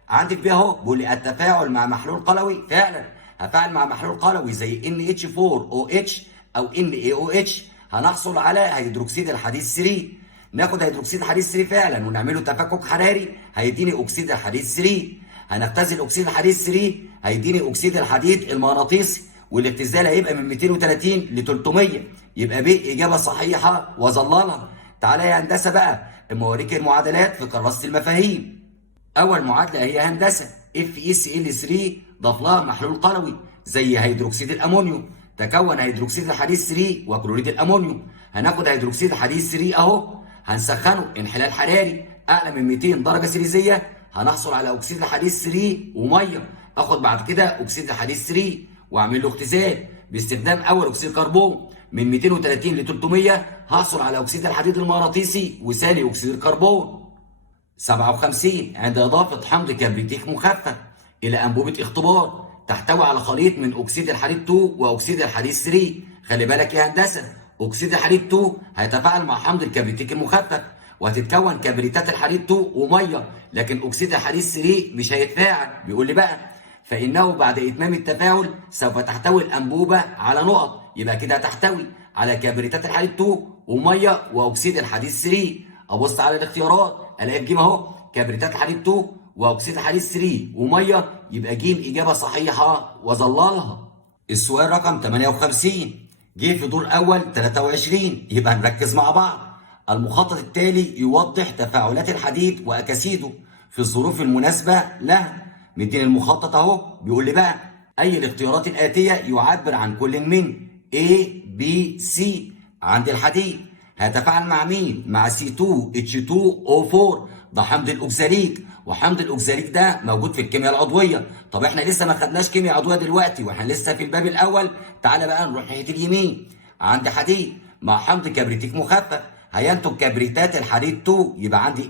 عندي في اهو بيقول لي التفاعل مع محلول قلوي، فعلا هفعل مع محلول قلوي زي NH4OH او NaOH هنحصل على هيدروكسيد الحديد 3. ناخد هيدروكسيد الحديد 3 فعلا ونعمله تفكك حراري هيديني اكسيد الحديد 3. هنختزل اكسيد الحديد 3 هيديني اكسيد الحديد المغناطيسي، والاختزال هيبقى من 230 ل 300، يبقى ب اجابه صحيحه واظللها. تعالى يا هندسه بقى اما اوريك المعادلات في كراسه المفاهيم. اول معادله هي هندسه FeCl3 ضاف لها محلول قلوي زي هيدروكسيد الامونيوم، تكون هيدروكسيد الحديد 3 وكلوريد الامونيوم. هناخد هيدروكسيد الحديد 3 اهو هنسخنه انحلال حراري اعلى من 200 درجه سيليزيه، هنحصل على اكسيد الحديد 3 وميه. اخد بعد كده اكسيد الحديد 3 واعمل له اختزال باستخدام اول اكسيد كربون من 230 ل 300، هحصل على اكسيد الحديد المغناطيسي وثاني اكسيد الكربون. 57 عند اضافه حمض كبريتيك مخفف الى انبوبه اختبار تحتوي على خليط من اكسيد الحديد 2 واكسيد الحديد 3. خلي بالك يا هندسه اكسيد الحديد 2 هيتفاعل مع حمض الكبريتيك المخفف وهتتكون كبريتات الحديد 2 وميه، لكن اكسيد الحديد 3 مش هيتفاعل. بيقول لي بقى فانه بعد اتمام التفاعل سوف تحتوي الانبوبه على نقط، يبقى كده هتحتوي على كبريتات الحديد 2 وميه واكسيد الحديد 3. ابص على الاختيارات الاقي ج اهو كبريتات الحديد 2 واكسيد الحديد 3 وميه، يبقى ج اجابه صحيحه واظللها. السؤال رقم 58 جه في دور اول 23، يبقى نركز مع بعض. المخطط التالي يوضح تفاعلات الحديد واكاسيده في الظروف المناسبه له. مديني المخطط اهو بيقول لي بقى اي الاختيارات الاتيه يعبر عن كل من A B C. عند الحديد هيتفاعل مع مين؟ مع C2H2O4 ده حمض الاوكساليك، وحمض الاوكساليك ده موجود في الكيمياء العضويه. طب احنا لسه ما خدناش كيمياء عضويه دلوقتي واحنا لسه في الباب الاول. تعالى بقى نروح ناحيه اليمين. عند حديد مع حمض كبريتيك مخفف هينتج كبريتات الحديد 2، يبقى عندي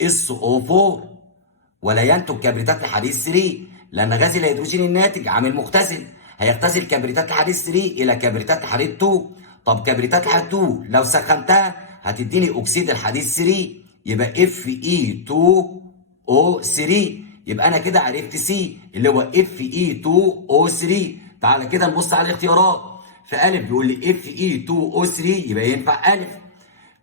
FeSO4 ولا ينتج كبريتات الحديد 3 لان غاز الهيدروجين الناتج عامل مختزل، هيختزل كبريتات الحديد 3 الى كبريتات الحديد 2. طب كبريتات الحديد 2 لو سخنتها هتديني اكسيد الحديد 3، يبقى Fe2O3. يبقى انا كده عرفت سي اللي هو Fe2O3. تعالى كده نبص على الاختيارات. في الف بيقول لي Fe2O3 يبقى ينفع الف.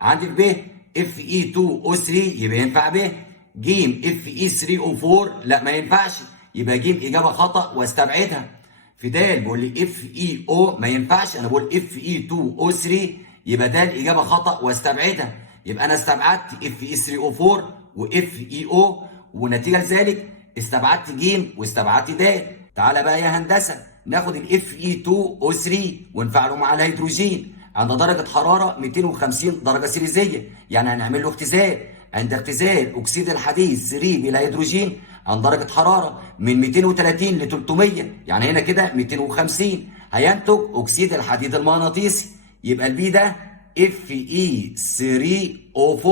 عندي في ب Fe2O3 يبقى ينفع ب. ج Fe3O4 لا ما ينفعش، يبقى ج اجابه خطا واستبعدها. في د بيقول لي FeO ما ينفعش، انا بقول Fe2O3 يبقى د الاجابه خطا واستبعدها. يبقى انا استبعدت Fe3O4 وFeO، ونتيجه لذلك استبعدت ج واستبعدت د. تعالى بقى يا هندسه ناخد Fe2O3 ونفعله مع الهيدروجين عند درجه حراره 250 درجه سيليزيه، يعني هنعمل له اختزال. عند اختزال اكسيد الحديد 3 بالهيدروجين عند درجه حراره من 230 ل 300، يعني هنا كده 250، هينتج اكسيد الحديد المغناطيسي. يبقى البي ده Fe3O4.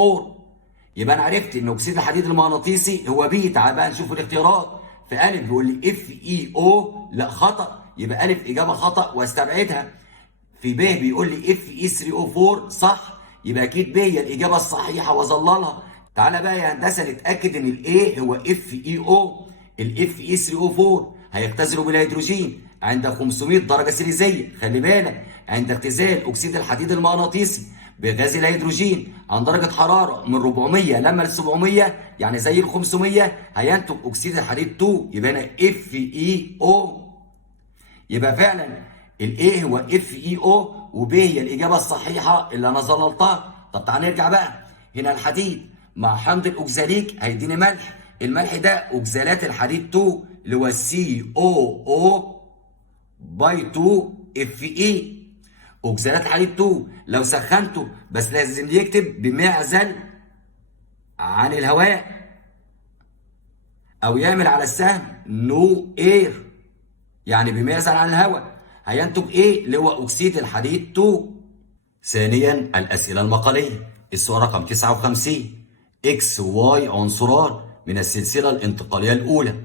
يبقى انا عرفت ان اكسيد الحديد المغناطيسي هو بي. تعال بقى نشوف الاختيارات. في الف بيقول لي FeO، لا خطا، يبقى الف اجابه خطا واستبعدها. في ب بيقول لي Fe3O4 صح، يبقى اكيد ب هي الاجابه الصحيحه واظللها. تعالى بقى يا هندسه نتاكد ان الايه هو FeO. Fe3O4 هيختزلوا بالهيدروجين عند 500 درجه سيليزيه. خلي بالك، عند اختزال اكسيد الحديد المغناطيسي بغاز الهيدروجين عن درجه حراره من 400 لما ل 700 يعني زي ال 500 هينتج اكسيد الحديد 2. يبقى هنا FeO. يبقى فعلا الايه هو FeO وب هي الاجابه الصحيحه اللي انا ظللتها. طب تعال نرجع بقى. هنا الحديد مع حمض الاوكزاليك هيديني ملح. الملح ده اوكزالات الحديد 2 اللي هو COO باي 2 Fe. اوكزالات الحديد 2 لو سخنته بس لازم يكتب بمعزل عن الهواء او يعمل على السهم نو اير، يعني بمعزل عن الهواء، هينتج ايه اللي هو اكسيد الحديد 2. ثانيا الاسئله المقاليه. السؤال رقم 59. اكس وواي عنصران من السلسله الانتقاليه الاولى.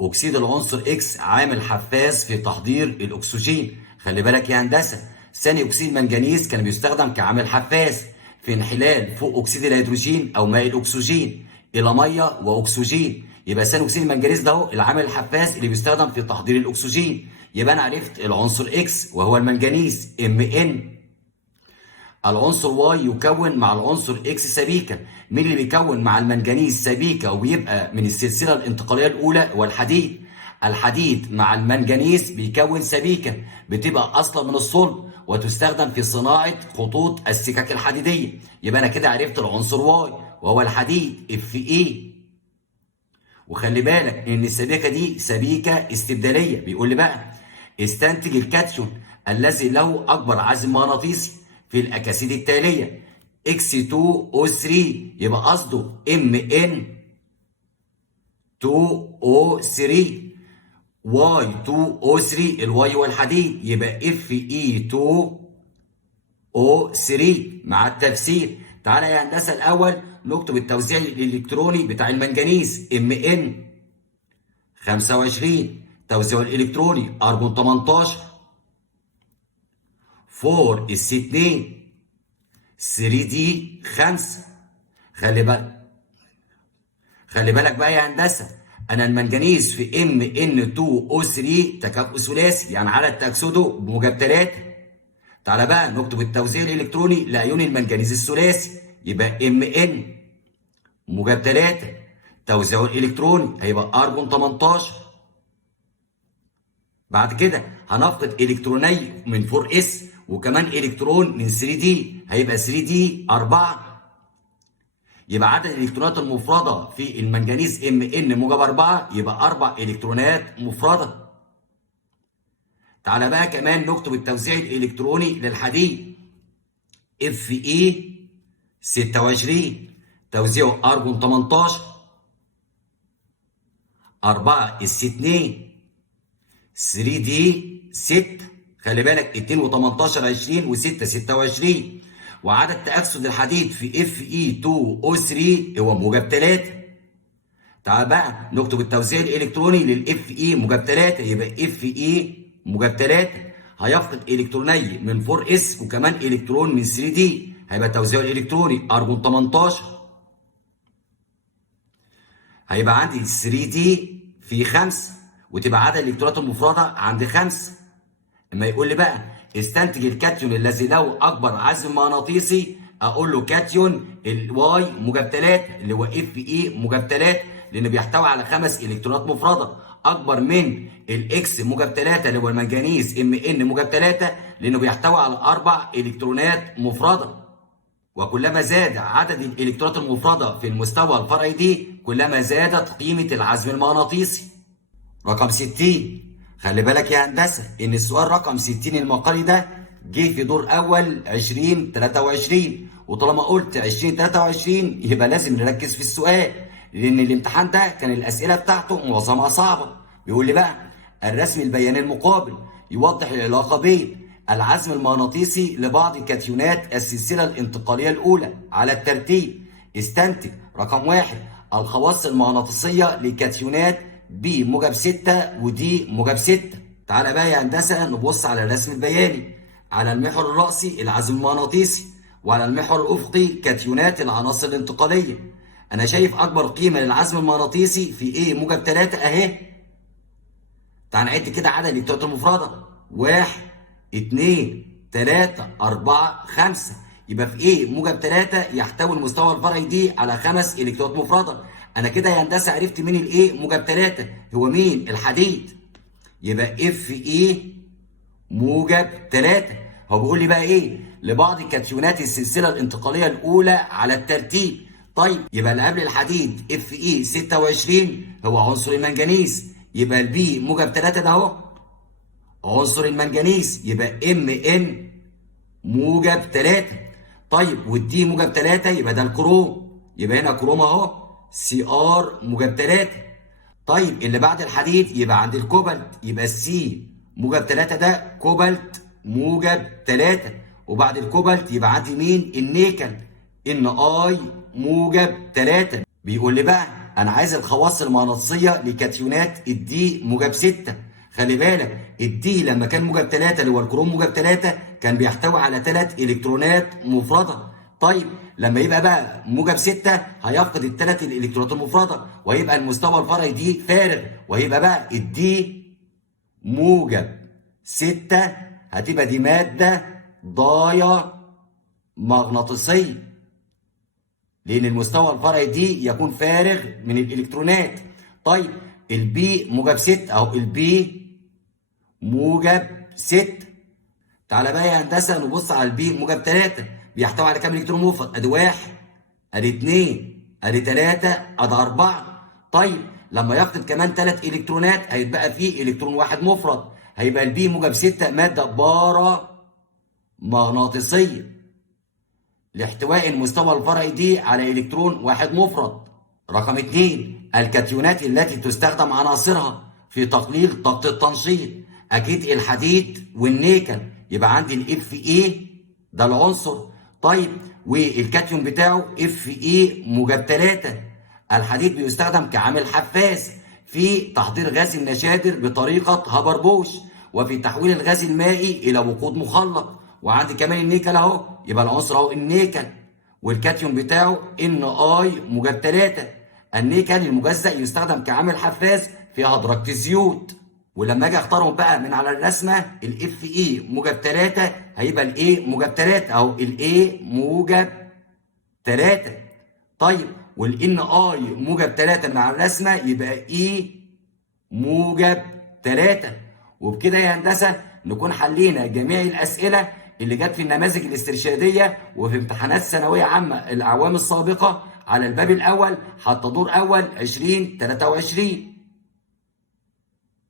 اكسيد العنصر اكس عامل حفاز في تحضير الاكسجين. خلي بالك يا هندسه، ثاني اكسيد منجنيز كان بيستخدم كعامل حفاز في انحلال فوق اكسيد الهيدروجين او ماء الاكسجين الى ميه واكسجين. يبقى ثاني اكسيد المنجنيز ده هو العامل الحفاز اللي بيستخدم في تحضير الاكسجين. يبقى انا عرفت العنصر اكس وهو المنجنيز Mn. العنصر واي يكون مع العنصر اكس سبيكه. مين اللي بيكون مع المنجنيز سبيكه وبيبقى من السلسله الانتقاليه الاولى؟ هو الحديد. الحديد مع المنجنيز بيكون سبيكه بتبقى اصلا من الصلب وتستخدم في صناعه خطوط السكك الحديديه. يبقى انا كده عرفت العنصر واي وهو الحديد Fe. وخلي بالك ان السبيكه دي سبيكه استبداليه. بيقول لي بقى استنتج الكاتيون الذي له اكبر عزم مغناطيسي في الاكاسيد التاليه. X2O3 يبقى قصده Mn2O3. Y2O3 الواي والحديد يبقى Fe2O3 مع التفسير. تعالى يا هندسه الاول نكتب التوزيع الالكتروني بتاع المنجنيز Mn 25. توزيعه الالكتروني ارجون 18 4 اس 2 3 دي 5. خلي بالك بقى يا هندسه، انا المنجنيز في Mn2O3 تكافؤ ثلاثي يعني عدد تأكسده بموجب 3. تعالى بقى نكتب التوزيع الالكتروني لايون المنجنيز الثلاثي يبقى Mn موجب 3. توزيعه الالكتروني هيبقى ارجون 18. بعد كده هنفقد الكتروني من 4s وكمان الكترون من 3d هيبقى 3d 4. يبقى عدد الالكترونات المفرده في المنجنيز Mn موجب 4 يبقى 4 الكترونات مفرده. تعالى بقى كمان نكتب التوزيع الالكتروني للحديد Fe 26. توزيعه ارجون 18 4 اس 2 3 دي 6. خلي بالك 2 و18 20 و6 26. وعدد تأكسد الحديد في Fe2O3 هو موجب 3. تعال بقى نكتب التوزيع الالكتروني للFe موجب 3 يبقى Fe موجب 3 هيفقد الكتروني من 4s وكمان الكترون من 3d هيبقى توزيعه الالكتروني ارجون 18. هيبقى عندي 3d في 5 وتبقى عدد الالكترونات المفرده عند 5. اما يقول لي بقى استنتج الكاتيون الذي له اكبر عزم مغناطيسي اقول له كاتيون الواي موجب 3 اللي هو Fe موجب 3 لانه بيحتوي على 5 الكترونات مفرده اكبر من الاكس موجب 3 اللي هو المنجنيز Mn موجب 3 لانه بيحتوي على 4 الكترونات مفرده. وكلما زاد عدد الالكترونات المفرده في المستوى الفرعي دي كلما زادت قيمه العزم المغناطيسي. رقم 60. خلي بالك يا هندسه ان السؤال رقم 60 المقالي ده جه في دور اول 2023 وطالما قلت 2023 يبقى لازم نركز في السؤال لان الامتحان ده كان الاسئله بتاعته معظمها صعبه. بيقول لي بقى الرسم البياني المقابل يوضح العلاقة بين العزم المغناطيسي لبعض كاتيونات السلسلة الانتقالية الأولى على الترتيب. استنتج رقم 1 الخواص المغناطيسية لكاتيونات B موجب 6 ودي موجب 6. تعالى بقى يا هندسة نبص على الرسم البياني. على المحور الرأسي العزم المغناطيسي، وعلى المحور الأفقي كاتيونات العناصر الانتقالية. أنا شايف أكبر قيمة للعزم المغناطيسي في A موجب 3 أهي. تعال نعد كده عدد الإلكترونات المفردة: 1 2 3 4 5. يبقى في A موجب 3 يحتوي المستوى الفرعي دي على 5 إلكترونات مفردة. أنا كده يا هندسة عرفت مين ال A موجب 3 هو مين؟ الحديد. يبقى Fe موجب 3. هو بيقول لي بقى ايه؟ لبعض كاتيونات السلسله الانتقاليه الاولى على الترتيب. طيب يبقى اللي قبل الحديد Fe 26 هو عنصر المنجنيز، يبقى البي موجب 3 ده اهو عنصر المنجنيز، يبقى Mn موجب 3. طيب والدي موجب 3 يبقى ده الكروم، يبقى هنا كروم اهو Cr موجب 3. طيب اللي بعد الحديد يبقى عند الكوبالت، يبقى السي موجب 3 ده كوبالت موجب 3. وبعد الكوبالت يبقى عندي مين؟ النيكل ان اي موجب 3. بيقول لي بقى انا عايز الخواص المغناطيسيه لكاتيونات الدي موجب 6. خلي بالك الدي لما كان موجب 3 اللي هو الكروم موجب 3 كان بيحتوي على 3 الكترونات مفرده. طيب لما يبقى بقى موجب 6 هيفقد الثلاث الالكترونات المفرده وهيبقى المستوى الفرعي دي فارغ، وهيبقى بقى الدي موجب 6 هتبقى دي ماده ضايع مغناطيسيه، لان المستوى الفرعي دي يكون فارغ من الالكترونات. طيب البي موجب 6 اهو البي موجب 6. تعالى بقى يا هندسه نبص على البي موجب 3 بيحتوي على كام الكترون مفرد؟ ادي 1 ادي 2 ادي 3 ادي 4. طيب لما يفقد كمان 3 الكترونات هيتبقى فيه الكترون واحد مفرد، هيبقى البي موجب 6 ماده بارا مغناطيسيه لاحتواء المستوى الفرعي دي على الكترون واحد مفرد. رقم 2 الكاتيونات التي تستخدم عناصرها في تقليل طاقه التنشيط. اكيد الحديد والنيكل، يبقى عندي الاف اي ده العنصر. طيب والكاتيون بتاعه اف اي موجب 3. الحديد بيستخدم كعامل حفاز في تحضير غاز النشادر بطريقه هابر بوش، وفي تحويل الغاز المائي الى وقود مخلق. وعندي كمان النيكل اهو، يبقى العنصر اهو النيكل والكاتيون بتاعه ان اي موجب 3. النيكل المجزأ يستخدم كعامل حفاز في هدرجة الزيوت. ولما اجي اختارهم بقى من على الرسمه الاف اي موجب 3 هيبقى الاي موجب 3 اهو الاي موجب 3. طيب والان اي موجب 3 من على الرسمه يبقى اي موجب 3. وبكده يا هندسه نكون حلينا جميع الاسئله اللي جت في النماذج الاسترشاديه وفي امتحانات ثانويه عامه الاعوام السابقه على الباب الاول حتى دور اول 2023.